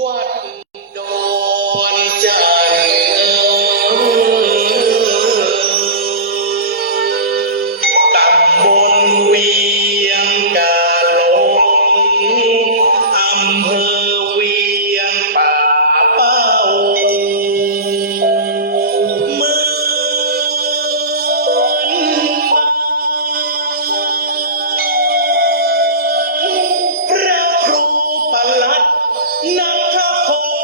วัดดอนจันทร์ตำบลเวียงกาหลงอำเภอเวียงป่าเป้าเมืองพระครูประหลัดนัทพงศ์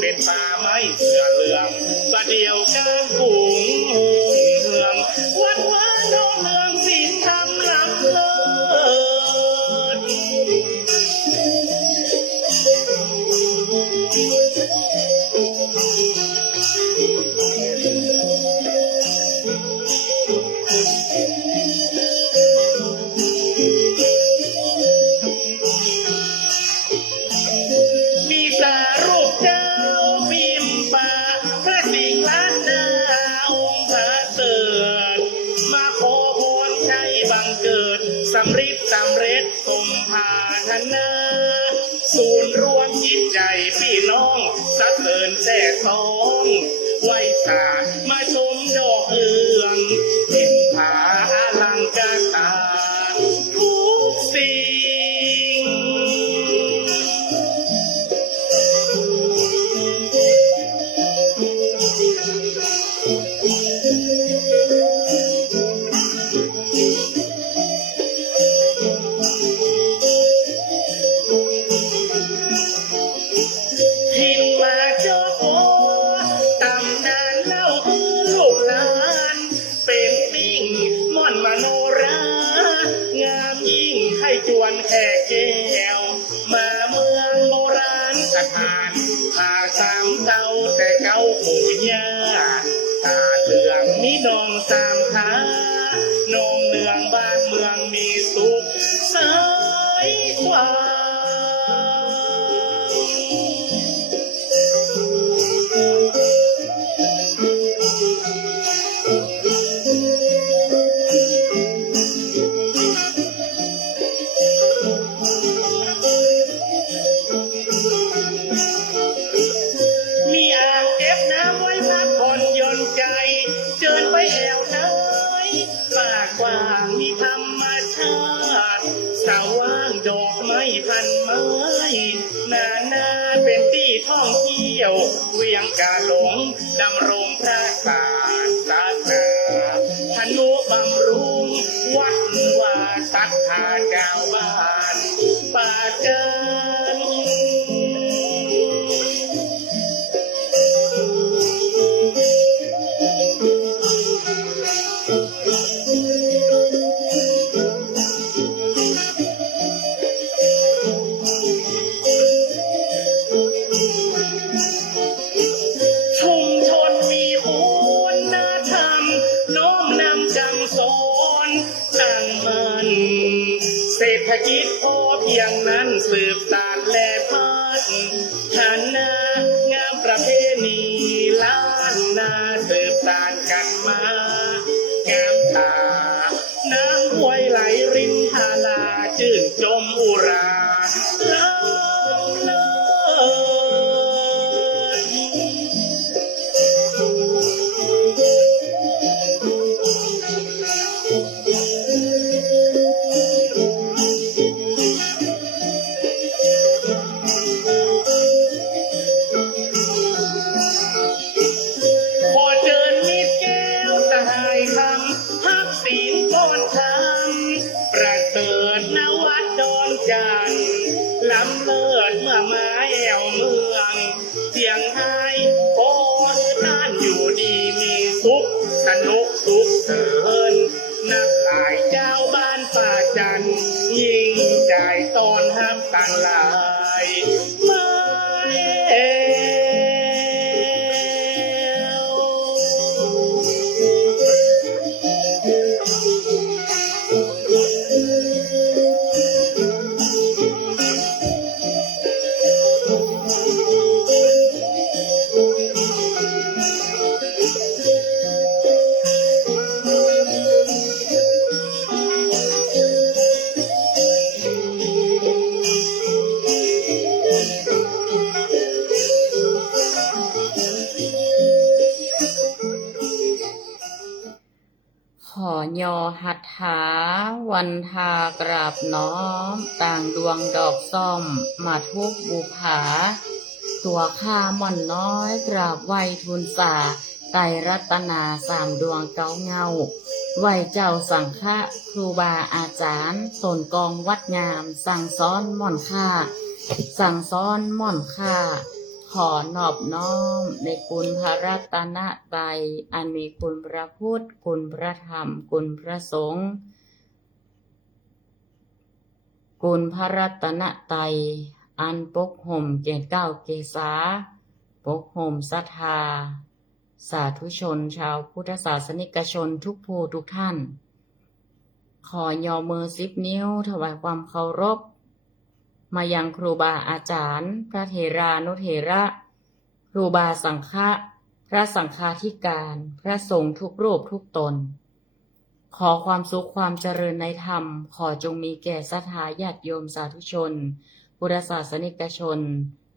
เป็นป่าไม้เสือเหลืองประเดียวการผงเมืองวัดว่าน้องเมืองศีลธรรมล้ำเลิศมีสารูปเจ้าพิมพ์ป่าพระสิงห์ล้านนาองค์พระเติดมาขอพรชัยบังเกิดสำริดสำเร็จสมภาธนาศูนย์รวมจิตใจพี่น้องสะเสริญแท้ทองไว้สาดมาชมดอกเอืองเห็นผาอลังการตาทุกสิ่ง ทินมาเจ้าโอตำนานเล่าคือลูกหลานเป็นมิ่งม่อนมโนรางามยิ่งให้จวนแขกแก้วมาเมืองโบราณสถานผาสามเต้าแต่เก้าปู่ย่าตาเหลืองนี่น้องสามขาน้องเนืองบ้านเมืองมีสุขสายกว่า มีอ่างเก็บน้ำไว้พักผ่อนหย่อนใจเจิญไปแอวน้อยป่ากว้างมีธรรมชาติสาวว่างดอกไม้พันไม้นาเป็นที่ท่องเที่ยวเวียงกาหลงดำรงพระศาสนาธนุบำรุงวัดวาศรัทธาเจ้าบ้านป่าจัน ชุมชนมีคุณธรรมน้อมนำจำสอนตั้งมั่นเศรษฐกิจพอเพียงนั้นสืบสานและพัฒนางามประเพณีล้านนาสืบสานกันมางามตาน้ำห้วยไหลรินทาลาชื่นชมอุราล้ำเลิศ ขอเชิญมิตรแก้วตายคำฮักศีลก่อนทำประเสริฐนวัดดอนจันทร์ล้ำเลิศเมื่อมาแอวเมืองเสียงไห้ขอท่านอยู่ดีมีสุขสนุกสุขเสริญนักขายเจ้าบ้านป่าจันทร์ยิ่งใจตอนห้ามต่างหลายมาแล้ว ขอยอหัตถาวันทากราบน้อมต่างดวงดอกซ่อมมาทุกบุภาตัวข้าม่อนน้อยกราบไหวทูลสาไตรรัตนาสามดวงเก้าเงาไหวเจ้าสังฆะครูบาอาจารย์ตนกองวัดงามสั่งซ้อนม่อนค่าสั่งซ้อนม่อนค่าข ขอนอบน้อมในคุณพระรัตนตรัยอันมีคุณพระพุทธคุณพระธรรมคุณพระสงฆ์คุณพระรัตนตรัยอันปกห่มแก่เก้าเกษาปกห่มศรัทธาสาธุชนชาวพุทธศาสนิกชนทุกผู้ทุกท่าน ขอย่อมือ10 นิ้วถวายความเคารพมายังครูบาอาจารย์พระเถรานุเถระครูบาสังฆะพระสังฆาธิการพระสงฆ์ทุกรูปทุกตน ขอความสุขความเจริญในธรรมขอจงมีแก่ศรัทธาญาติโยมสาธุชนพุทธศาสนิกชน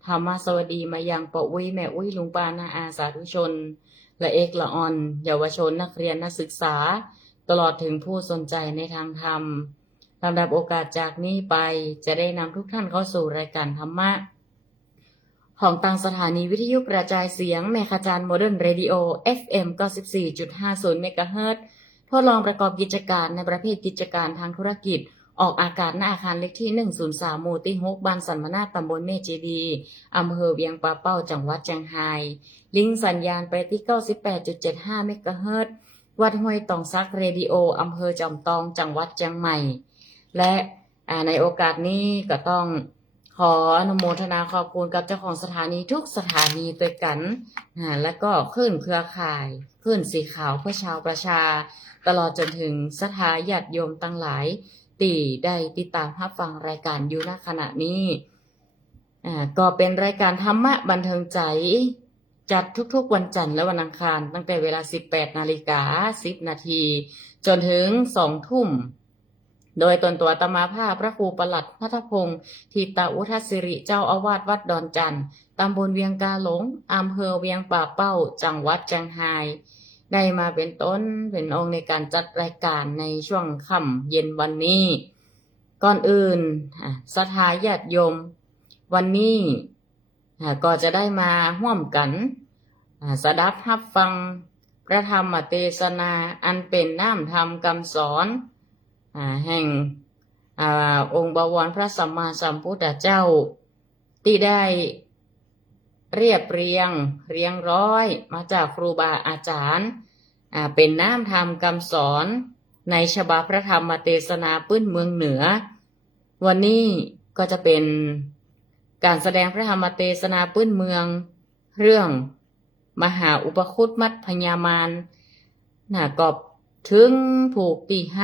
ธรรมสวัสดีมายังปะอุ้ยแม่อุ้ยลุงปานาอาสาธุชนและเอกละอ่อนเยาวชนนักเรียนนักศึกษาตลอดถึงผู้สนใจในทางธรรมลำดับโอกาสจากนี้ไปจะได้นำทุกท่านเข้าสู่รายการธรรมะของทางสถานีวิทยุกระจายเสียงแม่ขจารย์โมเดิร์นเรดิโอ FM 94.50 เมกะเฮิรตซ์ทดลองประกอบกิจการในประเภทกิจการทางธุรกิจออกอากาศณอาคารเล็กที่103หมู่ที่6บ้านสันมนาตำบลเมเจดีอำเภอเวียงป่าเป้าจังหวัดเชียงรายลิงก์สัญญาณไปที่ 98.75 เมกะเฮิรตซ์วัดห้วยตองซักเรดิโออำเภอจอมตองจังหวัดเชียงใหม่และในโอกาสนี้ก็ต้องขออนุโมทนาขอบคุณกับเจ้าของสถานีทุกสถานีด้วยกันและก็ขึ้นเครือข่ายขึ้นสีขาวเพื่อชาวประชาตลอดจนถึงศรัทธาญาติโยมตั้งหลายที่ได้ติดตามรับฟังรายการอยู่ณขณะนี้ก็เป็นรายการธรรมะบันเทิงใจจัดทุกๆวันจันทร์และวันอังคารตั้งแต่เวลา 18:10 นาทีจนถึง 2 ทุ่มโดยตนตัวอาตมาภาพพระครูประหลัดนัทพงศ์ทิตาอุทัสสิริเจ้าอาวาสวัดดอนจันทร์ตำบลเวียงกาหลงอำเภอเวียงป่าเป้าจังหวัดเชียงรายได้มาเป็นต้นเป็นองค์ในการจัดรายการในช่วงค่ำเย็นวันนี้ก่อนอื่นศรัทธาญาติโยมวันนี้ก็จะได้มาร่วมกันสดับรับฟังพระธรรมเทศนาอันเป็นน้ำธรรมคำสอนแห่งองค์บวรพระสัมมาสัมพุทธเจ้าที่ได้เรียบเรียงร้อยมาจากครูบาอาจารย์เป็นน้ำธรรมคำสอนในฉบับพระธรรมเทศนาพื้นเมืองเหนือวันนี้ก็จะเป็นการแสดงพระธรรมเทศนาพื้นเมืองเรื่องมหาอุปคุตมัทพญามารก็ถึงผูกที่5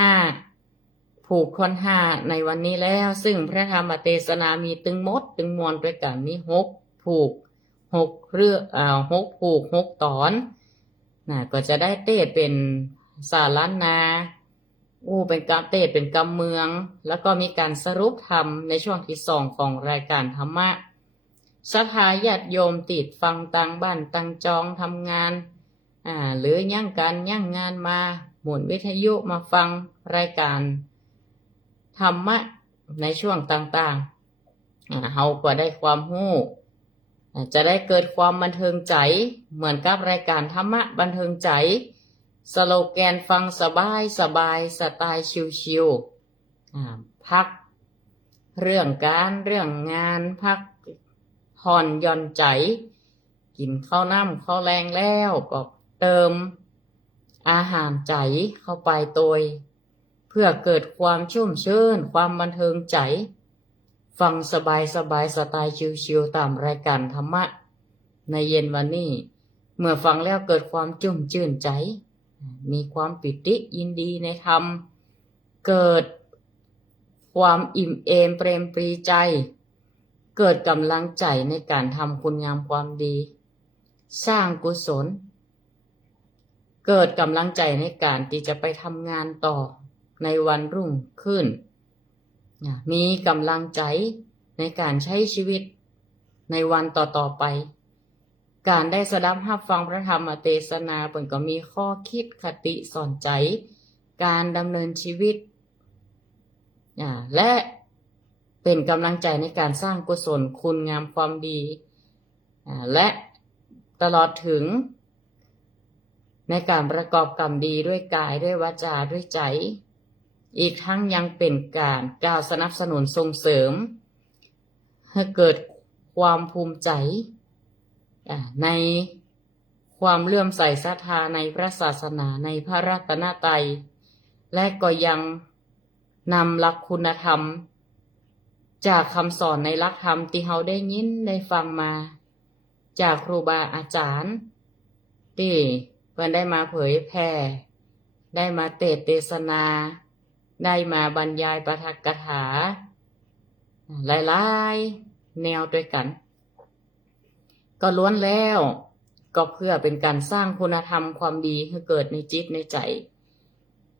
ผูกคน5ในวันนี้แล้วซึ่งพระธรรมเทศนามีตึงมดตึงมวลด้วยกันมี6ผูก6เรื่อง6ผูก6ตอนก็จะได้เทศเป็นสาล้านนาเป็นการเทศเป็นกำเมืองแล้วก็มีการสรุปธรรมในช่วงที่2ของรายการธรรมะศรัทธาญาติโยมติดฟังต่างบ้านต่างจองทำงานหรือยั่งงานมาหมุนวิทยุมาฟังรายการธรรมะในช่วงต่างๆเราก็ได้ความรู้จะได้เกิดความบันเทิงใจเหมือนกับรายการธรรมะบันเทิงใจสโลแกนฟังสบายสไตล์ชิวๆพักเรื่องการเรื่องงานพักผ่อนหย่อนใจกินข้าวน้ำข้าวแรงแล้วก็เติมอาหารใจเข้าไปโดยเพื่อเกิดความชุ่มชื่นความบันเทิงใจฟังสบายสไตล์ชิวๆตามรายการธรรมะในเย็นวันนี้เมื่อฟังแล้วเกิดความชุ่มชื่นใจมีความปิติยินดีในธรรมเกิดความอิ่มเอมเปรมปรีใจเกิดกำลังใจในการทำคุณงามความดีสร้างกุศลเกิดกำลังใจในการที่จะไปทำงานต่อในวันรุ่งขึ้นมีกำลังใจในการใช้ชีวิตในวันต่อไปการได้สดับรับฟังพระธรรมเทศนาเพิ่นก็มีข้อคิดคติสอนใจการดำเนินชีวิตและเป็นกำลังใจในการสร้างกุศลคุณงามความดีและตลอดถึงในการประกอบกรรมดีด้วยกายด้วยวาจาด้วยใจอีกทั้งยังเป็นการกล่าวสนับสนุนส่งเสริมให้เกิดความภูมิใจ ในความเลื่อมใสศรัทธาในพระศาสนาในพระรัตนตรัยและก็ยังนำหลักคุณธรรมจากคำสอนในหลักธรรมที่เราได้ยินได้ฟังมาจากครูบาอาจารย์ที่เพิ่นได้มาเผยแผ่ได้มาเทศนาได้มาบรรยายปาฐกถาหลายๆแนวด้วยกันก็ล้วนแล้วก็เพื่อเป็นการสร้างคุณธรรมความดีให้เกิดในจิตในใจ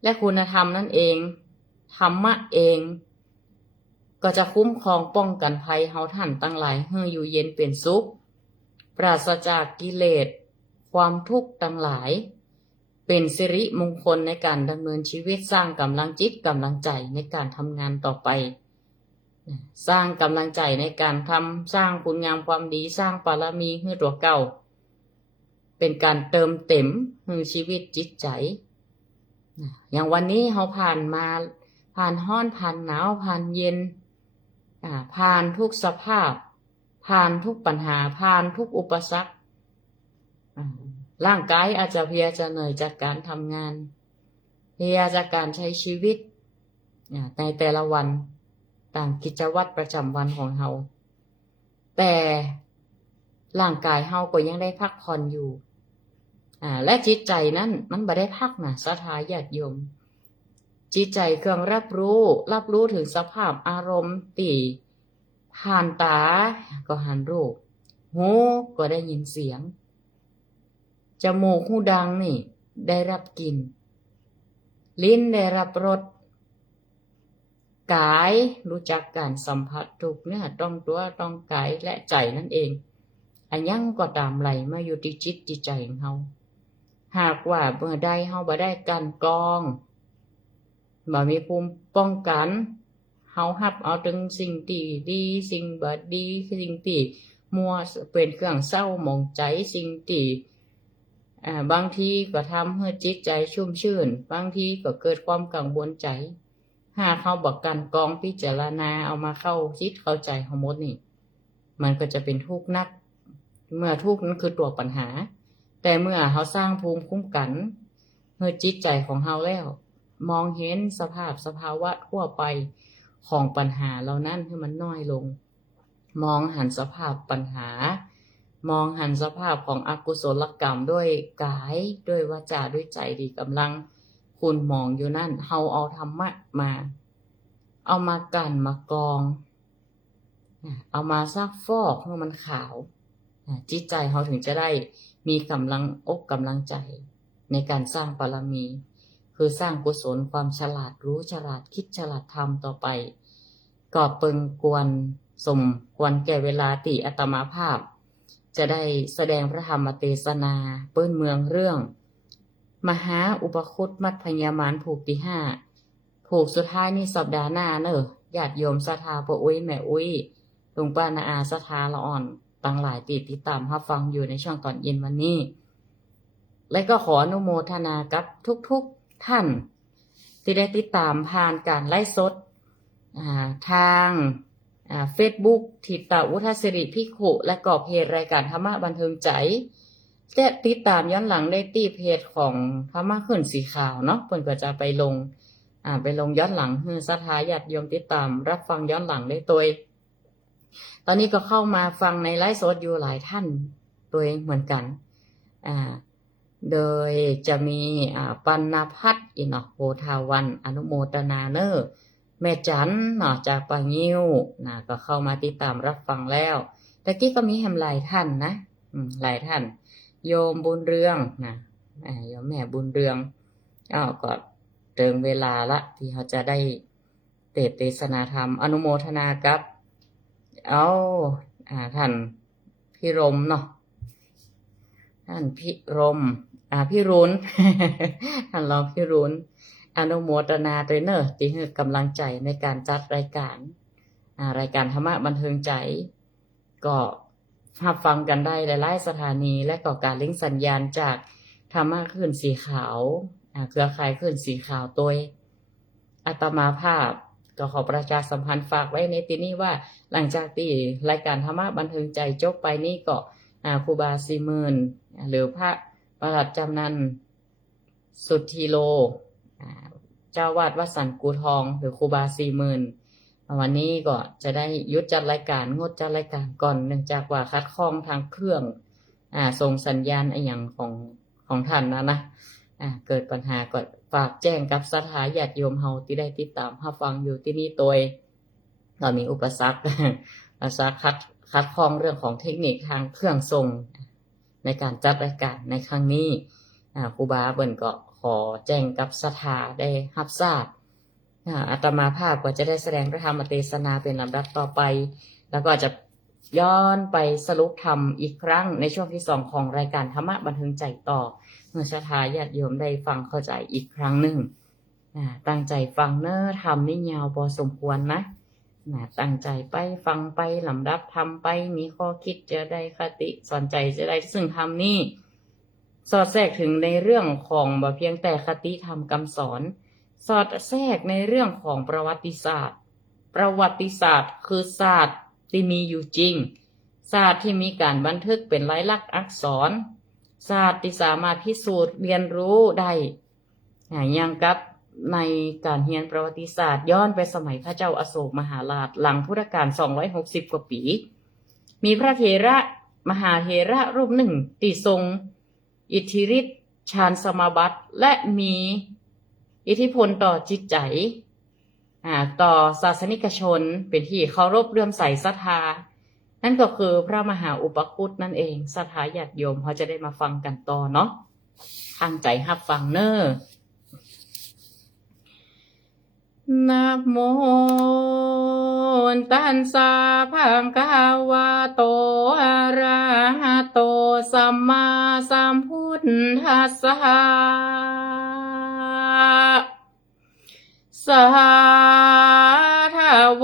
และคุณธรรมนั่นเองธรรมะเองก็จะคุ้มครองป้องกันภัยเฮาท่านทั้งหลายให้อยู่เย็นเป็นสุขปราศจากกิเลสความทุกข์ทั้งหลายเป็นสิริมงคลในการดำเนินชีวิตสร้างกำลังจิตกำลังใจในการทำงานต่อไปสร้างกำลังใจในการสร้างคุณงามความดีสร้างบารมีให้ตัวเก่าเป็นการเติมเต็มให้ชีวิตจิตใจอย่างวันนี้เราผ่านร้อนผ่านหนาวผ่านเย็นผ่านทุกสภาพผ่านทุกปัญหาผ่านทุกอุปสรรคร่างกายอาจจะเพลียจะเหนื่อยจากการทำงานเพลียจากการใช้ชีวิตในแต่ละวันตามกิจวัตรประจำวันของเราแต่ร่างกายเราก็ยังได้พักผ่อนอยู่และจิตใจนั้นมันบ่ได้พักนะศรัทธาญาติโยมจิตใจเครื่องรับรู้ถึงสภาพอารมณ์ที่ผ่านตาก็หันรูปหูก็ได้ยินเสียงจมูกหูดังนี่ได้รับกลิ่นลิ้นได้รับรสกายรู้จักการสัมผัสทุกเนื้อต้องตัวต้องกายและใจนั่นเองอันยังก็ตามไหลมาอยู่ที่จิตที่ใจของเฮาหากว่าเมื่อใดเฮาบ่ได้การกรองบ่มีภูมิป้องกันเฮารับเอาถึงสิ่งที่ดีสิ่งบ่ดีสิ่งที่มัวเป็นเครื่องเศร้าหมองใจสิ่งที่บางทีก็ทำให้จิตใจชุ่มชื่นบางทีก็เกิดความกังวลใจหากเฮาบ่กันกรองพิจารณาเอามาเข้าจิตเข้าใจเฮาหมดนี่มันก็จะเป็นทุกข์นักเมื่อทุกข์นั้นคือตัวปัญหาแต่เมื่อเฮาสร้างภูมิคุ้มกันให้จิตใจของเฮาแล้วมองเห็นสภาวะทั่วไปของปัญหาเหล่านั้นให้มันน้อยลงมองหันสภาพปัญหามองหันสภาพของอกุศลกรรมด้วยกายด้วยวาจาด้วยใจที่กำลังคุณมองอยู่นั่นเฮาเอาธรรมะมาเอามากันมากรองเอามาซักฟอกให้มันขาวจิตใจเฮาถึงจะได้มีกำลังอกกำลังใจในการสร้างบารมีคือสร้างกุศลความฉลาดรู้ฉลาดคิดฉลาดทำต่อไปก็เปิงกวนสมควรแก่เวลาที่อาตมาภาพจะได้แสดงพระธรรมเทศนาเปิ้นเมืองเรื่องมหาอุปคุตมัทพยามานผูกที่5ผูกสุดท้ายนี่สัปดาห์หน้าเนอะญาติโยมศรัทธาพ่ออุ้ยแม่อุ้ยลุงป้านาอาศรัทธาละอ่อนตั้งหลายติดตามรับฟังอยู่ในช่วงตอนเย็นวันนี้และก็ขออนุโมทนากับทุกๆท่านที่ได้ติดตามผ่านการไลฟ์สดทางFacebook ทิตาอุทัสิริภิกขุและก็เพจรายการธรรมะบันเทิงใจและติดตามย้อนหลังได้ที่เพจของธรรมะขึ้นสีขาวเนาะเพิ่นก็จะไปลงย้อนหลังให้ศรัทธาญาติโยมติดตามรับฟังย้อนหลังได้ตัวตอนนี้ก็เข้ามาฟังในไลฟ์สดอยู่หลายท่านตัวเองเหมือนกันโดยจะมีปัณณพัฒน์อินโหทาวันอนุโมทนาเนอร์แม่จันเนาะจากปางิ้วก็เข้ามาติดตามรับฟังแล้วตะกี้ก็มีแฮมหลายท่านนะหลายท่านโยมบุญเรืองโยมแม่บุญเรืองก็เติมเวลาละที่เขาจะได้เทศนาธรรมอนุโมทนากับท่านพี่รมเนาะท่านพี่รมพี่รุน ท่านรองพี่รุนอนุโมทนาด้วยเนอะที่ให้กำลังใจในการจัดรายการธรรมะบันเทิงใจก็รับฟังกันได้หลายๆสถานีและก็การลิงก์สัญญาณจากธรรมะคลื่นสีขาวเครือข่ายคลื่นสีขาวตัวอาตมาภาพก็ขอประชาสัมพันธ์ฝากไว้ในที่นี้ว่าหลังจากที่รายการธรรมะบันเทิงใจจบไปนี่ก็ ครูบา40,000หรือพระประหลัดจำนันสุทธีโลเจ้าวาดวัดสันกูทองหรือครูบา40,000วันนี้ก็จะได้ยุดจัดรายการงดจัดรายการก่อนเนื่องจากว่าคัดข้องทางเครื่องส่งสัญญาณอย่างของท่านนะเกิดปัญหาก็ฝากแจ้งกับศรัทธาญาติโยมเฮาที่ได้ติดตามรับฟังอยู่ที่นี่โดยเรามีอุปสรรคคัดข้องเรื่องของเทคนิคทางเครื่องส่งในการจัดรายการในครั้งนี้ครูบาเบิ่นก็ขอแจ้งกับศรัทธาได้รับทราบอาตมาภาพก็จะได้แสดงพระธรรมเทศนาเป็นลำดับต่อไปแล้วก็จะย้อนไปสรุปธรรมอีกครั้งในช่วงที่2ของรายการธรรมะบันเทิงใจต่อเมื่อศรัทธาญาติโยมได้ฟังเข้าใจอีกครั้งหนึ่งตั้งใจฟังเน้อธรรมนี่ยาวพอสมควรนะตั้งใจไปฟังไปลำดับทำไปมีข้อคิดจะได้คติสอนใจจะได้ซึ่งธรรมนี่สอดแทรกถึงในเรื่องของบ่เพียงแต่คติธรรมคำสอนสอดแทรกในเรื่องของประวัติศาสตร์คือศาสตร์ที่มีอยู่จริงศาสตร์ที่มีการบันทึกเป็นลายลักษณ์อักษรศาสตร์ที่สามารถพิสูจน์เรียนรู้ได้อย่างกับในการเรียนประวัติศาสตร์ย้อนไปสมัยพระเจ้าอโศกมหาราชหลังพุทธกาล260กว่าปีมีพระเถระมหาเถระรูปหนึ่งที่ทรงอิทธิฤทธิ์ฌานสมาบัติและมีอิทธิพลต่อจิตใจต่อศาสนิกชนเป็นที่เคารพเลื่อมใสศรัทธานั่นก็คือพระมหาอุปคุตนั่นเองศรัทธาญาติโยมเขาจะได้มาฟังกันต่อเนาะตั้งใจรับฟังเน้อนะโมตัสสะภะคะวะโตอะระหะโตสัมมาสัมพุทธัสสะสาธาโว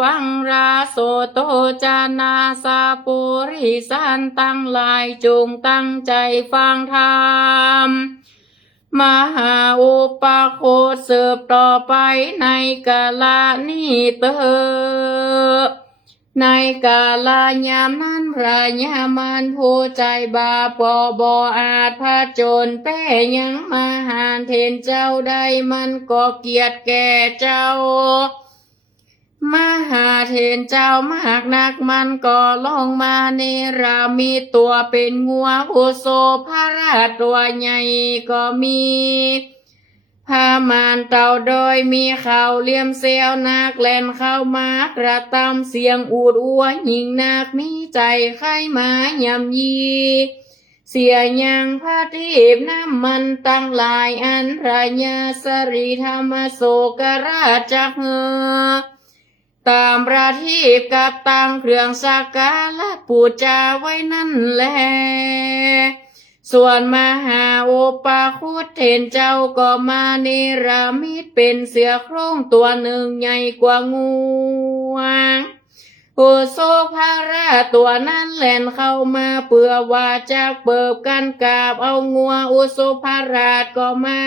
ฟังราโสโตจานาสาปุริสันตั้งหลายจงตั้งใจฟังธรรมมหาอุปโคตสืบต่อไปในกาลนี้เตอในกาลยามนั้นพระยามันผู้ใจบาปบ่อาจพาจนแป้ยังมาหานเทนเจ้าใดมันก็เกียรติแก่เจ้ามหาเทนเจ้ามากนักมันก็ลองมาเนรามีตัวเป็นงัวผู้โซพระราชตัวใหญ่ก็มีพามานเต่าดอยมีเขาเลี่ยมเซลนักแล่นเข้ามากระตำเสียงอูดอัวหิงนักมีใจไข้มายำยีเสียยังพระทิพน้ำมันตั้งหลายอันพระญาสรีธรรมโสกราชจักเฮตามประทีปกับตังเครื่องสักการะปูจาไว้นั่นแลส่วนมหาอุปคุตเถนเจ้าก็มาเนรมิตเป็นเสือโคร่งตัวหนึ่งใหญ่กว่างูอุโสภาราตัวนั้นแล่นเข้ามาเพื่อว่าจะเปิบกันกาบเอางัวอุโสภาราชก็มา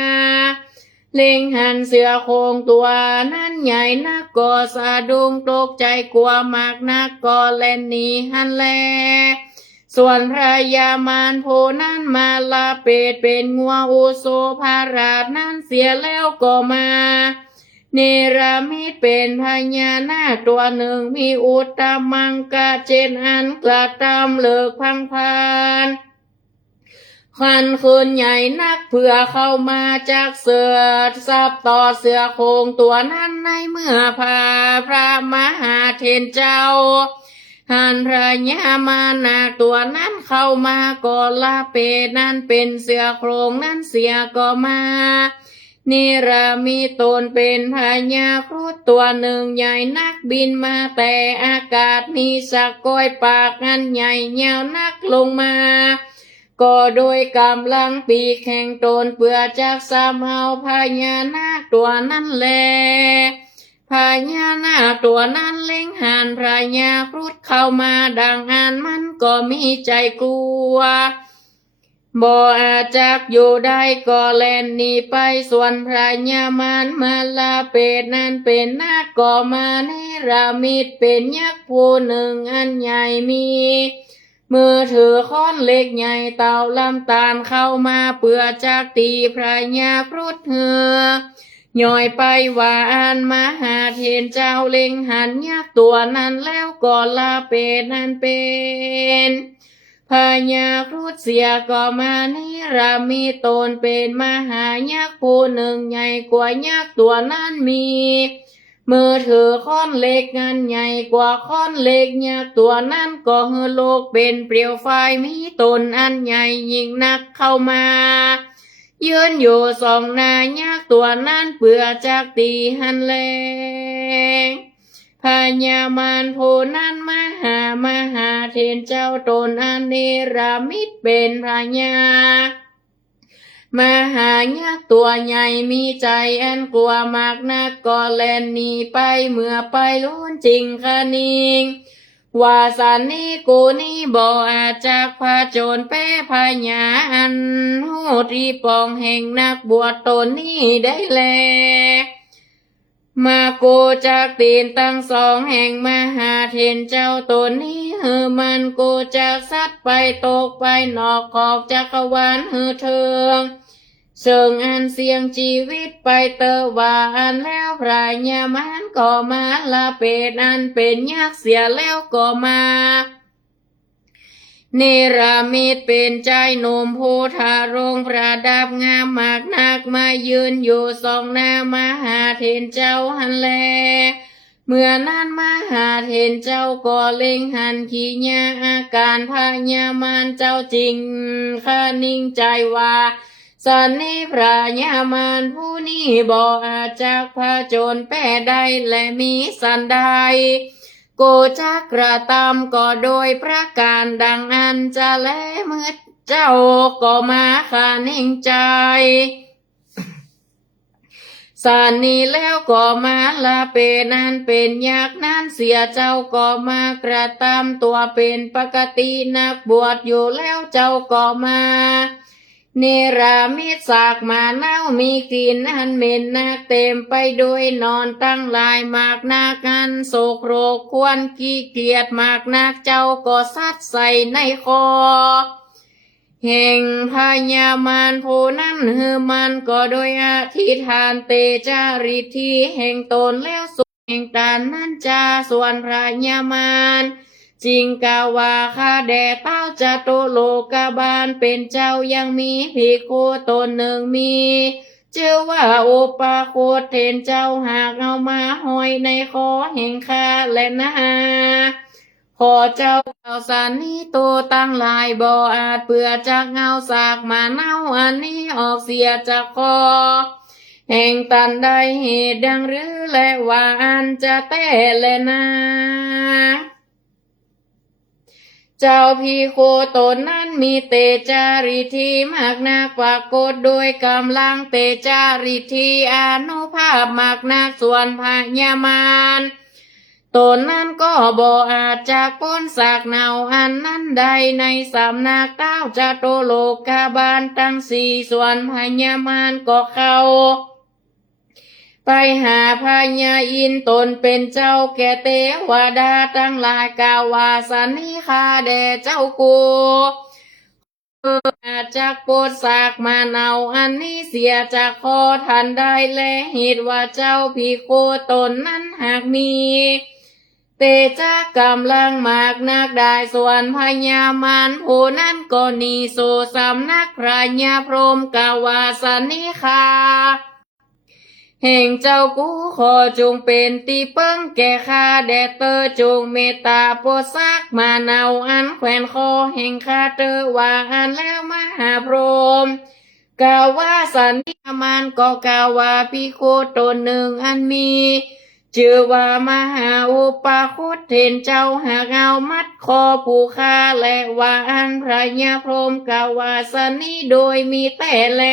เล็งหันเสือโครงตัวนั้นใหญ่นักก็สะดุ้งตกใจกลัวมากนักก็เล่นหนีหันแลส่วนพระยามารโพนั้นมาลาเปดเป็นงัวอุโสภาราชนั้นเสียแล้วก็มาเนรมิตเป็นพญานาคตัวหนึ่งมีอุตตมังกะเจนอันกระทำเลิกพังพานคันคืนใหญ่นักเพื่อเข้ามาจากเสือซับต่อเสือโครงตัวนั้นในเมื่อพาพระมหาเถรเจ้าหันพระยามานาคตัวนั้นเข้ามาก็ลาเปนั้นเป็นเสือโครงนั้นเสียก็มานิรามีตนเป็นพญาครุฑตัวหนึ่งใหญ่นักบินมาแต่อากาศมีสักก้อยปากอันใหญ่ยาวนักลงมาก็โดยกำลังปีกแข่งตนเพื่อจักสำเอาพญานาคตัวนั้นแลพญานาคตัวนั้นเล็งหันพญาครุฑเข้ามาดังอันมันก็มีใจกลัวบ่อาจจักอยู่ได้ก็แล่นหนีไปส่วนพระยามารมาลาเปดนั้นเป็นนาคก็มาเนรมิตเป็นยักษ์ผู้หนึ่งอันใหญ่มี มือถือค้อนเล็กใหญ่เต่าลำตาลเข้ามาเปื่อจากตีพระยาครุฑเหือย่อยไปว่าอ่านมหาเทนเจ้าเล็งหันยักษ์ตัวนั้นแล้วก็ลาเป็นนั่นเป็นพญาครุฑเสียก็มานิรามีตนเป็นมหายักษ์ผู้หนึ่งใหญ่กว่ายักษ์ตัวนั้นมีมือถือค้อนเล็กงานใหญ่กว่าค้อนเล็กยักษ์ตัวนั้นก็เฮือโลกเป็นเปลวไฟมีตนอันใหญ่ยิ่งนักเข้ามายืนอยู่สองหน้ายักษ์ตัวนั้นเปื่อจากตีหันแลงพญามารผู้นั้นมหาเทนเจ้าตนอันเนรามิตเป็นพญามหายักษ์ตัวใหญ่มีใจอันกลัวมากนักก็แล่นหนีไปเมื่อไปล้วนจริงคะนิงว่าสันนี้กูนี่บ่อาจจากพาโจรแป้พญาอันโหรีปองแห่งนักบวชตนนี้ได้แลมาโกจากตีนตั้งสองแห่งมหาเทนเจ้าตนนี้มันโกจากสัตว์ไปตกไปนอกขอบจักรวาลเทิงเสิงอันเสียงชีวิตไปเตอว่าอันแล้วพระญามันก็มาละเป็นอันเป็นยักษ์เสียแล้วก็มาเนรมิตเป็นใจหนุ่มผู้ทารงประดับงามมากนักมายืนอยู่สองหน้ามหาเทนเจ้าหันแลเมื่อนั้นมหาเทนเจ้าก็เล็งหันขี้ญาอาการพญามารเจ้าจริงข้านิ่งใจว่าสันนิพระญามารผู้นี้บ่อาจจากพระโจรแป้ได้และมีสันใดโกจักกระทำก็โดยประการดังอันจะแลเมื่อเจ้าก็มาข้านิ่งใจสานนี้แล้วก็มาละเป็นนันเป็นยักษ์นั้นเสียเจ้าก็มากระทำตัวเป็นปกตินักบวชอยู่แล้วเจ้าก็มาเนรามิตสากมาเน่ามีกลิ่นอันเหม็นนักเต็มไปด้วยนอนตั้งหลายมากนักอันโศกโรคควรขี้เกียจมากนักเจ้าก็ซัดใส่ในคอแห่งพญามารผู้นั้นมันก็โดยอธิษฐานเตจาริทีแห่งตนแล้วสุดแห่งตานนั้นจาส่วนพญามารจริงกาว่าข้าแด่เต้าจะโตโลกาบาลเป็นเจ้ายังมีภิกขุตนหนึ่งมีชื่อว่าอุปาโคตเทนเจ้าหากเอามาห้อยในคอแห่งข้าและนาขอเจ้าเอาสารนี้ตัวตั้งหลายบ่อาจเปื่อจากเงาสากมาเน่าอันนี้ออกเสียจากคอแห่งตันได้เหตุดังหรือและว่าอันจะแต่และนาเจ้าพีโคตนนั้นมีเตจาริธีมากนักปรากฏโดยกำลังเตจาริธีอานุภาพมากนักส่วนพญามารตนนั้นก็บ่อาจจะพ้นสากเนาอันนั้นใดในสำนักเต้าจะโตโลกาบาลทั้งสี่ส่วนพญามารก็เข้าไปหาพญาอินตนเป็นเจ้าแก่เทวดาทั้งหลายกล่าวว่าสันนิฆาแด่เจ้ากูอาจจากโปดสากมาเนาอันนี้เสียจากคอทันได้และเหตุว่าเจ้าภิกขุตนนั้นหากมีเตจากกำลังมากนักได้ส่วนพญามารผู้นั้นก็หนีสู่สำนักพระญาพรหมกล่าวว่าสันนิฆาแห่งเจ้ากูขอจงเป็นตีเปิ้งแก่ข้าแด่เตอจงเมตตาโปรดซักมาเนาอันแขวนคอแห่งข้าเตอว่าอันแล้วมหาพรหมกล่าวว่าสันนิมานก็กล่าวว่าภิกขุตนหนึ่งอันมีชื่อว่ามหาอุปาคุตเทนเจ้าหากเอามัดคอผู้ฆ่าและว่าอันพระญาพรหมกล่าวว่าสันนิโดยมีแต่แล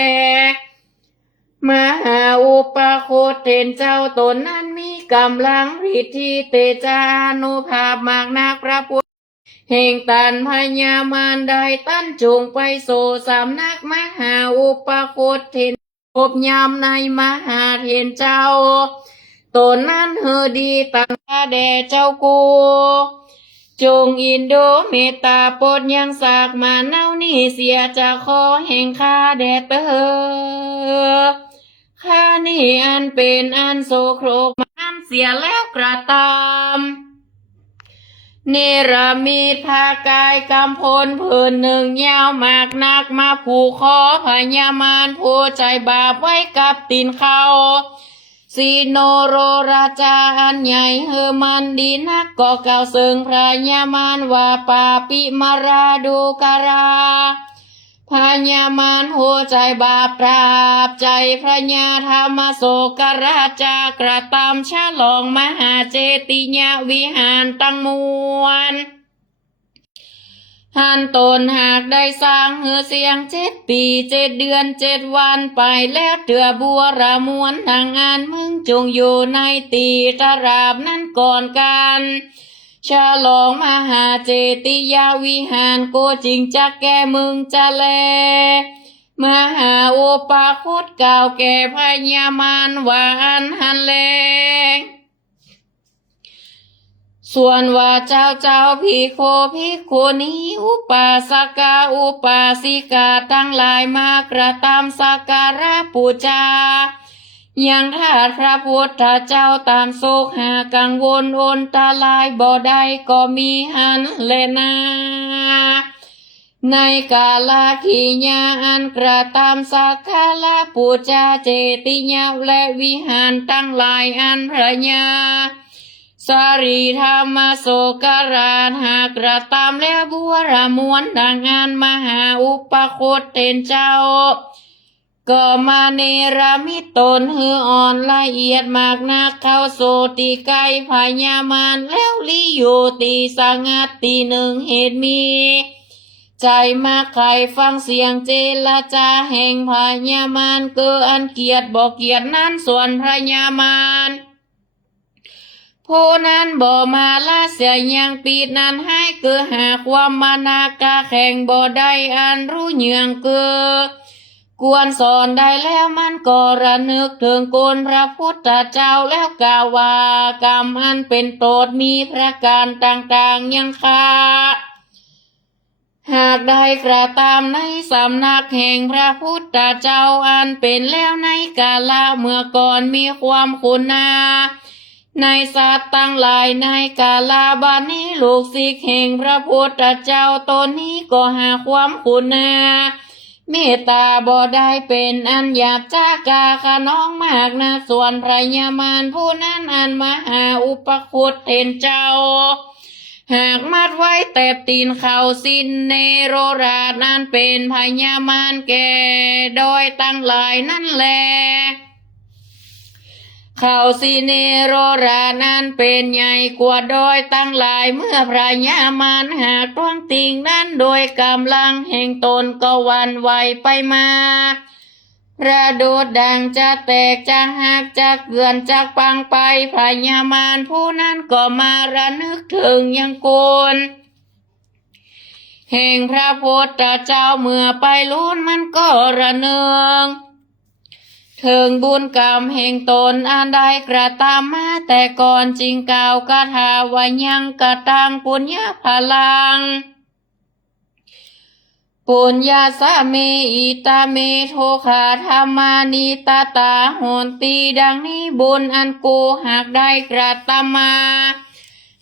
มหาอุปาโคตเทนเจ้าตนนั้นมีกำลังฤทธิเตจานุภาพมากนักพระพุทธแห่งตันพญามารได้ตั้นจงไปโสสำนักมหาอุปาโคตเทนพบยามในมหาเทนเจ้าตนนั้นดีตั้งแด่เจ้ากู จงอินโดเมตตาโปรดยังสากมาเน่านี่เสียจะขอแห่งข้าแด่เตอข้านี่อันเป็นอันโสโครกมาอันเสียแล้วกระตามเนรมิตพากายกำพลผืนหนึ่งยาวมากนักมาผูกคอพญามารผู้ใจบาปไว้กับตีนเขาสีโนโรราชาอันใหญ่เฮอมันดีนักก็กล่าวเสิงพระญามารว่าปาปิมาราดูการาพญามารหัวใจบาปปราบใจพระญาธรรมโสกราชากระตำฉลองมหาเจติยวิหารตั้งมวลหันตนหากได้สร้างเหือเสียง7 ปี 7 เดือน 7 วันไปแล้วเถื่อบัวระมวนทางงานมึงจงอยู่ในตีตราบนั้นก่อนกันฉลองมหาเจติยวิหารโกจริงจะแก่มึงจะแลมหาอุปคุตเก่าแก่พญามารวานหันแลส่วนว่าเจ้าภิกขุนี้อุปาสกาอุปาสิกาทั้งหลายมากระทำสักการะบูชายังทาสพระพุทธเจ้าตามโศกหากังวลอนตาลายบ่ได้ก็มีหันแลนาในกาลขีญาอันกระทำสักการะบูชาเจติยและวิหารทั้งหลายอันพระญาสารีธรรมโสการาหากกระทำแล้วบัวระมวนดังงานมหาอุปคุตเต็นเจ้าก็มาเนรมิตตนหืออ่อนละเอียดมากนักเข้าโสติไกพญามารแล้วลิโยตีสังัดตีหนึ่งเหตุมีใจมาใครฟังเสียงเจรจาแห่งพญามารเกิดอันเกียรติบอกเกียรตินั้นส่วนพญามารผู้นั้นบ่มาละเสียยังปีดนั้นให้เกิดหาความมานากาแข่งบ่ได้อันรู้เยืองเกิดกวนสอนได้แล้วมันก็ระนึกถึงคุณพระพุทธเจ้าแล้วกล่าวว่ากรรมอันเป็นโทษมีประการต่างๆยังขาดหากได้กระตามในสำนักแห่งพระพุทธเจ้าอันเป็นแล้วในกาลเมื่อก่อนมีความคุณาในสัตว์ตั้งหลายในกาลาบัดนี้ลูกศิษย์แห่งพระพุทธเจ้าตนนี้ก็หาความคุณาเมตตาบ่ได้เป็นอันหยาบจ้ากาขนองมากนะส่วนพระญามารผู้นั้นอันมหาอุปคุตเห็นเจ้าหากมัดไว้แต่ตีนเขาสิ้นเนโรราชนั้นเป็นพญามารแก่ดอยตั้งหลายนั่นแลเขาสิเนโรรานั้นเป็นใหญ่กว่าดอยตั้งหลายเมื่อพระญามารหากท้วงติงนั้นโดยกำลังแห่งตนก็หวั่นไหวไปมาระโดดดังจะแตกจะหักจะเกลื่อนจะปังไปพระญามารผู้นั้นก็มาระนึกถึงยังโกนแห่งพระพุทธเจ้าเมื่อไปล้นมันก็ระเนืองถึงบุญกรรมแห่งตนอันใดกระทำมาแต่ก่อนจริงกล่าวคาถาว่ายังกระตังปุญญาพลังปุญญาสะเมอิตาเมโทคาธรรมานิตาตาโหนตีดังนี้บุญอันกูหากได้กระทำมา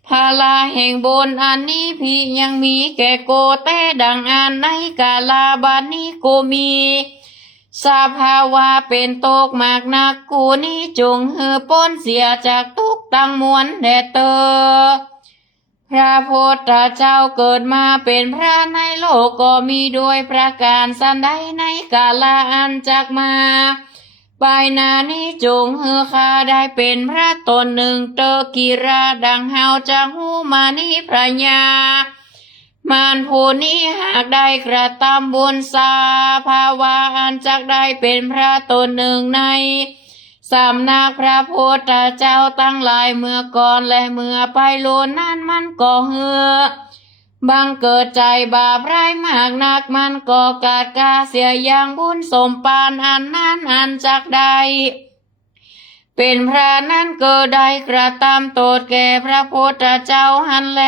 พาลาแห่งบุญอันนี้พี่ยังมีแก่โกแต่ดังอันในกาลาบัดนี้กูมีสภาวะเป็นตกมากนักกูนี้จงเหือป้นเสียจากทุกตั้งมวลแด่เตอพระพุทธเจ้าเกิดมาเป็นพระในโลกก็มีด้วยประการสันใดในกาลอันจักมาไปนานี้จงเหือข้าได้เป็นพระตนหนึ่งเตอกีราดังเฮาจักหูมานี้พระญามารผู้นี้หากได้กระทำบุญสาภาวะอันจักได้เป็นพระตนหนึ่งในสำนักพระพุทธเจ้าตั้งหลายเมื่อก่อนและเมื่อไปโลนนั้นมันก็เหือบังเกิดใจบาปร้ายมากนักมันก็กาดกาเสียอย่างบุญสมปานอันนั้นอันจักได้ เป็นพระนั้นก็ได้กระทำโทษแก่พระพุทธเจ้าหันแล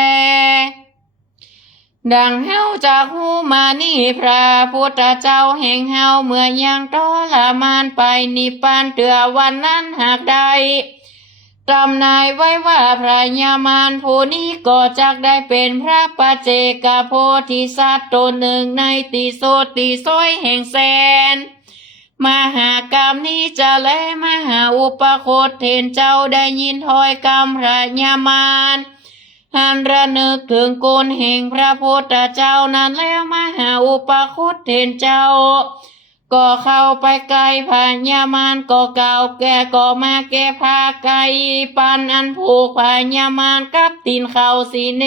ดังเฮาจากหูมานี่พระพุทธเจ้าแห่งเฮาเมื่อยังทรมานไปนิพพานเถื่อวันนั้นหากใดตำนายไว้ว่าพระญามารผู้นี้ก็จักได้เป็นพระปัจเจกโพธิสัตว์ตนหนึ่งในติโสติโสยแห่งแสนมหากรรมนี้จะแลมหาอุปโคตเทนเจ้าได้ยินถ้อยคำพระญามารหันระนึกถึงคุณแห่งพระพุทธเจ้านั้นแล้วมหาอุปโคตเทนเจ้าก็เข้าไปไกลพระญามารก็เก่าแก่ก็มาแก้ผ้าไก่ปันอันผูกพระญามารกับตีนเขาสีเน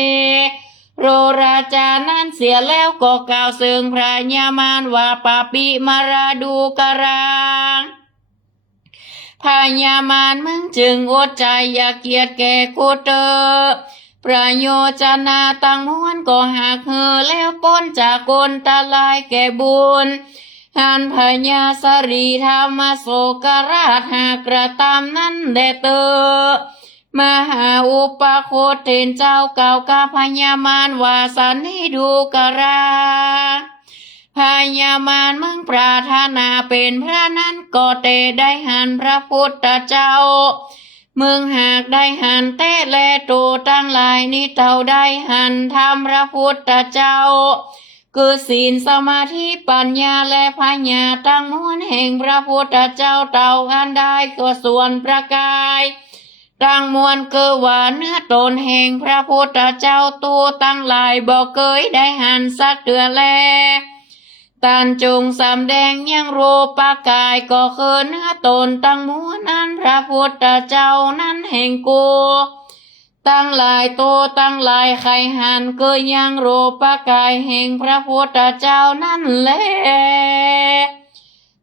โรราจานั้นเสียแล้วก็กล่าวซึ่งพระญามารว่าปาปิมาราดูกราพระญามารมึงจึงอดใจอย่าเกียดแก่กูเตอประโยชนาตั้งมวลก็หักเหือแล้วพ้นจากกลตาลายแก่บุญหันพญาสรีธรรมโสกราชหากระทำนั้นแด่เตอมหาอุปโคตเทนเจ้าเก่ากับพญามารว่าสันนิดูกราพญามารมึงปรารถนาเป็นพระนั้นก็เตได้หันพระพุทธเจ้ามึงหากได้หันเตแลโตตั้งหลายนี้เท่าได้หันทำพระพุทธเจ้าคือศีลสมาธิปัญญาและปัญญาตั้งมวลแห่งพระพุทธเจ้าเต่าอันได้ก็ส่วนประกายตั้งมวลคือว่าเนื้อตนแห่งพระพุทธเจ้าตัวตั้งหลายบอกเคยได้หันสักเดือแลตันจงสำแดงยังรูปกายก็คือเนื้อตนตั้งมวลนั้นพระพุทธเจ้านั้นแห่งกูตั้งหลายตัวตั้งหลายไข่หันก็ยังรูปกายแห่งพระพุทธเจ้านั่นแล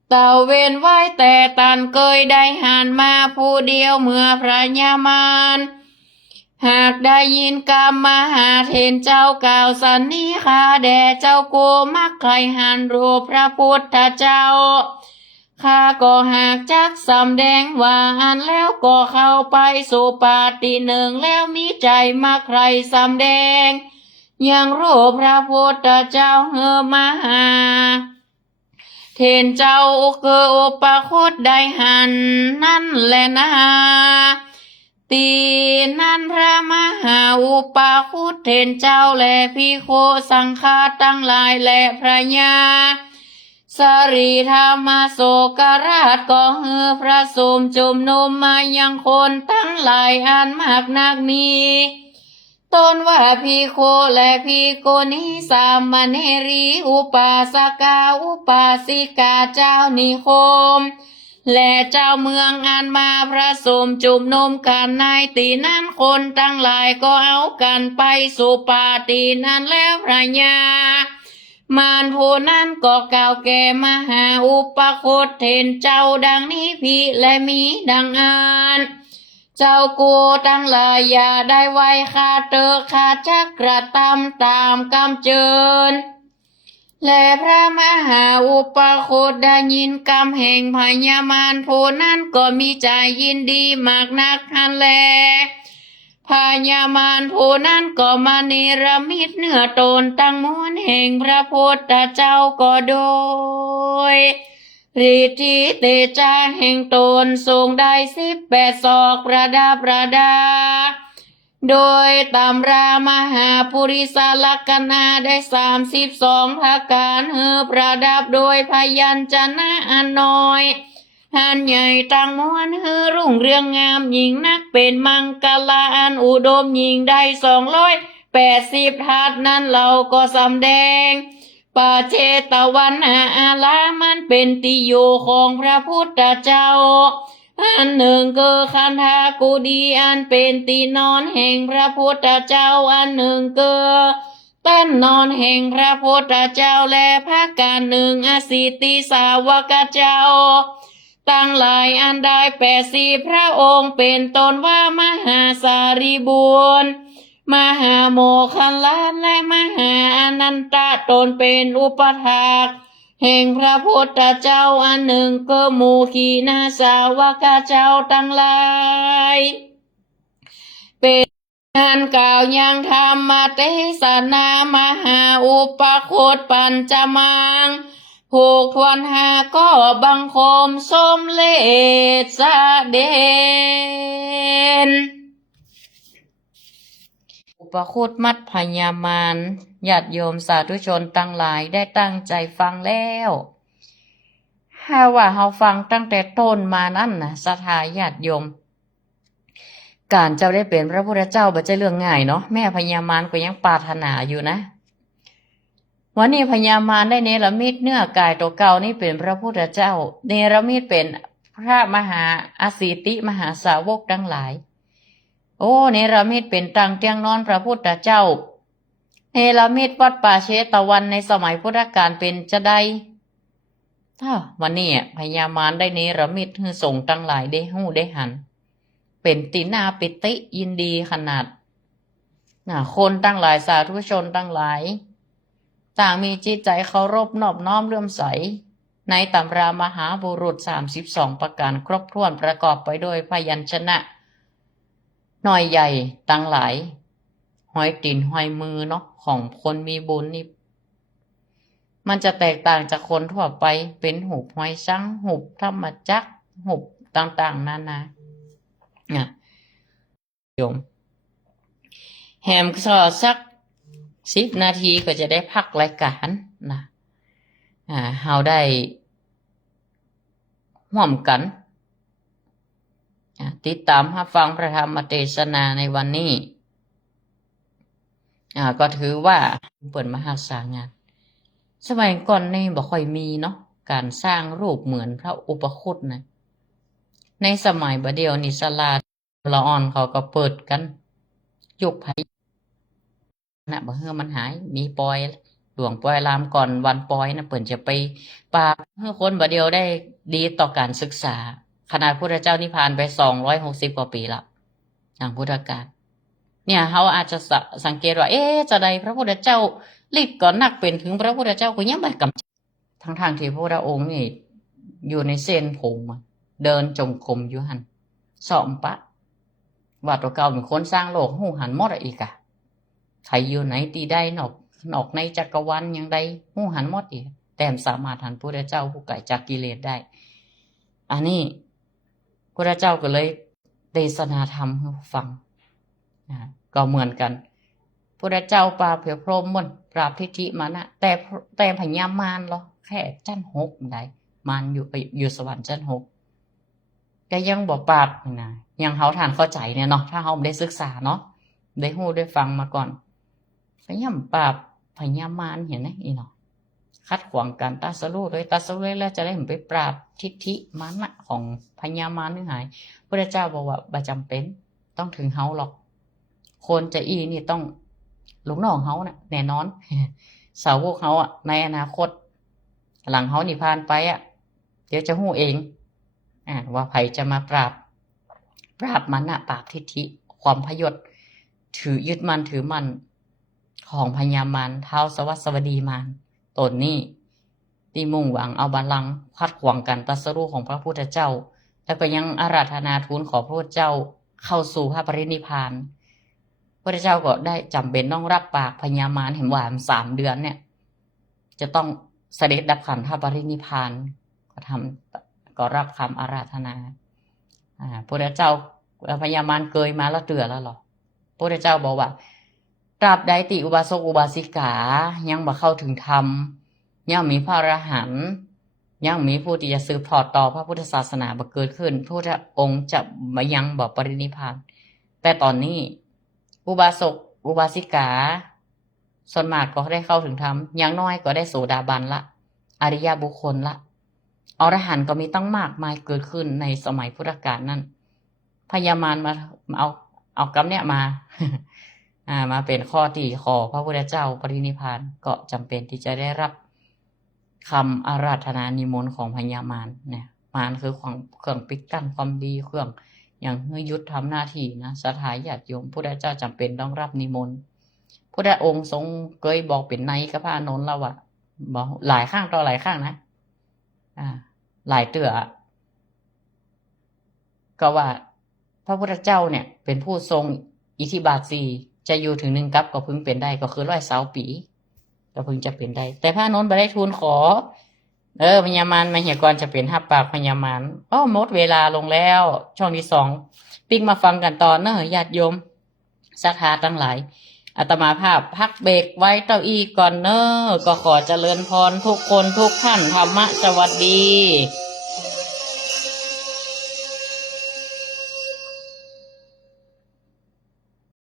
เต่าเว้นไว้แต่ตันเคยได้หันมาผู้เดียวเมื่อพระญามารหากได้ยินกรรมมหาเทนเจ้ากล่าวสันนิฆาแด่เจ้าโกมักใครหันรูปพระพุทธเจ้าข้าก็หากจักสำแดงว่าอันแล้วก็เข้าไปสู่ปาฏิหนึ่งแล้วมีใจมาใครสำแดงยังรูปพระพุทธเจ้าเฮอมหาเทนเจ้าคืออุปโคตได้หันนั่นแหละนะตีนั้นพระมหาอุปคุตเทนเจ้าและพิโคสังฆาตั้งหลายและพระญาสรีธรรมโสกราชก็เฮือพระสมจุมนุมมายังคนตั้งหลายอันมากนักมีต้นว่าพิโคและพิโกนี้สามเณรีอุปาสกาอุปาสิกาเจ้านิคมและเจ้าเมืองอันมาพระสมจุมนุมกันในตีนั้นคนตั้งหลายก็เอากันไปสู่ปาตีนั้นแล้วพระญามารผู้นั้นก็กล่าวแก่มหาอุปโคตเทนเจ้าดังนี้พิและมีดังอ่านเจ้ากูตั้งหลายอย่าได้ไว้ขาเตอขาจักกระทำตามกำเจิญและพระมหาอุปโคตได้ยินกำแห่งพญามารผู้นั้นก็มีใจยินดีมากนักทันแลพญามารผู้นั้นก็มานิรมิตเนื้อตนตั้งมวลแห่งพระพุทธเจ้าก็โดยฤทธิเตจาแห่งตนทรงได้18 ศอกประดับประดาโดยตำรามหาปุริสลักษณะได้32 ประการเฮือประดับโดยพยัญชนะอันน้อยหันใหญ่ตั้งมวลเฮือรุ่งเรืองงามยิ่งนักเป็นมังกลาอันอุดมยิ่งได้280 ทัศนั้นเราก็สำแดงปาเจตวันอาลามันเป็นติโยของพระพุทธเจ้าอันหนึ่งคือคันธากุดีอันเป็นตีนอนแห่งพระพุทธเจ้าอันหนึ่งคือเต้นนอนแห่งพระพุทธเจ้าและพระการหนึ่งอสิติสาวกเจ้าตั้งหลายอันได้80 พระองค์เป็นตนว่ามหาสารีบุตรมหาโมคคัลลานและมหาอนันตะตนเป็นอุปถาก แห่งพระพุทธเจ้าอันหนึ่งก็หมู่ขีณาสาวกเจ้าทั้งหลายเป็นการกล่าวยังธรรมเทศนามหาอุปคุตปัญจมังผูกทวนหาก็บังคมสมเลสเดนอุปคุตมัดพญามารญาติโยมสาธุชนทั้งหลายได้ตั้งใจฟังแล้วถ้าว่าเราฟังตั้งแต่ต้นมานั่นนะศรัทธาญาติโยมการเจ้าได้เป็นพระพุทธเจ้าบ่ใช่เรื่องง่ายเนาะแม่พญามารก็ยังปรารถนาอยู่นะวันนี้พญามารได้เนรมิตเนื้อกายตัวเก่านี่เป็นพระพุทธเจ้าเนรมิตเป็นพระมหาอสิติมหาสาวกทั้งหลายโอ้เนรมิตเป็นตังเตียงนอนพระพุทธเจ้าเนรมิตวัดป่าเชตวันในสมัยพุทธกาลเป็นจะได้วันนี้พญามารได้เนรมิตให้สงฆ์ทั้งหลายได้หู้ได้หันเป็นตินาปิติยินดีขนาดคนตั้งหลายสาธุชนตั้งหลายต่างมีจิตใจเคารพนอบน้อมเลื่อมใสในตำรามหาบุรุษ32ประการครบถ้วนประกอบไปด้วยพยัญชนะน้อยใหญ่ตั้งหลายห้อยตีนห้อยมือเนาะของคนมีบุญนี่มันจะแตกต่างจากคนทั่วไปเป็นหุบห้อยซังหุบธรรมจักรหุบต่างๆนานาโยมแฮมก็สัก10 นาทีก็จะได้พักรายการนะเฮาได้ร่วมกันติดตามรับฟังพระธรรมเทศนาในวันนี้ก็ถือว่าเปิดมหาสางานสมัยก่อนนี่บ่ค่อยมีเนาะการสร้างรูปเหมือนพระอุปคุตนะในสมัยบัดเดียวนี่ศาลาละอ่อนเขาก็เปิดกันยุคไผนะบ่เฮือมันหายมีปอยหลวงปอยรามก่อนวันปอยนะเปิ่นจะไปปราบให้คนบัดเดียวได้ดีต่อการศึกษาขนาดพุทธเจ้านิพพานไป260 กว่าปีแล้วอย่างพุทธกาลเนี่ยเขาอาจจะสังเกตว่าจะได้พระพุทธเจ้าฤทธิ์ก็นักเป็นถึงพระพุทธเจ้าก็ยังบ่กำทั้งที่พระพุทธองค์นี่อยู่ในเส้นผมเดินจงกรมอยู่หั่นสอมปะว่าตัวเก่าเป็นคนสร้างโลกหูหันหมดอีกใครอยู่ไหนตีได้นอกในจักรวาลยังได้หูหันหมดอีกแต่สามารถหันพระเจ้าผู้ไกลจากกิเลสได้อันนี้พระเจ้าก็เลยเทศนาธรรมให้ฟังก็เหมือนกันพระเจ้าปราบเผียพรหมมนปราบทิฏฐิมานะแต่พญามารเหรอแค่ชั้น6ได้มารอยู่สวรรค์ชั้น6ก็ยังบ่ปราบนะยังเฮาทานเข้าใจเนี่ยเนาะถ้าเฮาได้ศึกษาเนาะได้ฮู้ได้ฟังมาก่อนพยายามปราบพญามารเห็นไหมอีเนาะคัดขวางการตรัสรู้โดยตรัสรู้แล้วจะได้ไปปราบทิฏฐิมานะของพญามารนึงหายพระเจ้าบอกว่าบ่จำเป็นต้องถึงเฮาหรอกคนจะนี่ต้องลูกน้องเฮาน่ะแน่นอนสาวกเฮาในอนาคตหลังเฮานิพพานไปเดี๋ยวจะฮู้เองว่าไผจะมาปราบมันน่ะปราบทิฏฐิความพยศถือยึดมั่นถือมั่นของพญามารท้าวสวัสวดีมารตนนี้ที่มุ่งหวังเอาบัลลังก์ขัดขวางการตรัสรู้ของพระพุทธเจ้าแล้วก็ยังอาราธนาทูลขอพระพุทธเจ้าเข้าสู่พระปรินิพพานพระเจ้าก็ได้จำเป็นต้องรับปากพญามารเห็นว่า3 เดือนเนี่ยจะต้องเสด็จดับขันธ์พระปรินิพพานก็รับคำอาราธนาพระเจ้าพญามารเกยมาแล้วเตือนแล้วหรอพระเจ้าบอกว่าตราบใดที่อุบาสกอุบาสิกายังบ่เข้าถึงธรรมยังมีพระอรหันต์ยังมีผู้ที่จะสืบทอดต่อพระพุทธศาสนาบ่เกิดขึ้นพระองค์จะยังบ่ปรินิพพานแต่ตอนนี้อุบาสกอุบาสิกาส่วนมากก็ได้เข้าถึงธรรมอย่างน้อยก็ได้โสดาบันละอริยบุคคลละอรหันต์ก็มีตั้งมากมายเกิดขึ้นในสมัยพุทธกาลนั้นพญามารมาเอากรรมเนี่ยมา มาเป็นข้อที่ขอพระพุทธเจ้าปรินิพพานก็จำเป็นที่จะได้รับคำอาราธนานิมนต์ของพญามารเนี่ยมารคือของเครื่องปิดกั้นความดีเครื่องอย่างเพื่อยุดทำหน้าที่นะสถาญาติโยมพุทธเจ้าจำเป็นต้องรับนิมนต์พุทธองค์ทรงเคยบอกเป็นในกับพระอานนท์แล้วว่า บอกหลายข้างต่อหลายข้างนะหลายเตือก็ว่า พระพุทธเจ้าเนี่ย เป็นผู้ทรงอิทธิบาทสี่จะอยู่ถึง1 กัปก็พึงเป็นได้ก็คือ120 ปีก็พึงจะเป็นได้ แต่พระอานนท์บ่ได้ทูลขอพญามารมเหยกรจะเป็นหับปากพญามารหมดเวลาลงแล้ว ช่องที่2ปิ๊กมาฟังกันต่อเนอะญาติโยมศรัทธาทั้งหลายอาตมาภาพพักเบรกไว้เต้าอี้ก่อนเนอะก็ขอเจริญพรทุกคนทุกท่านธรรมะสวัสดี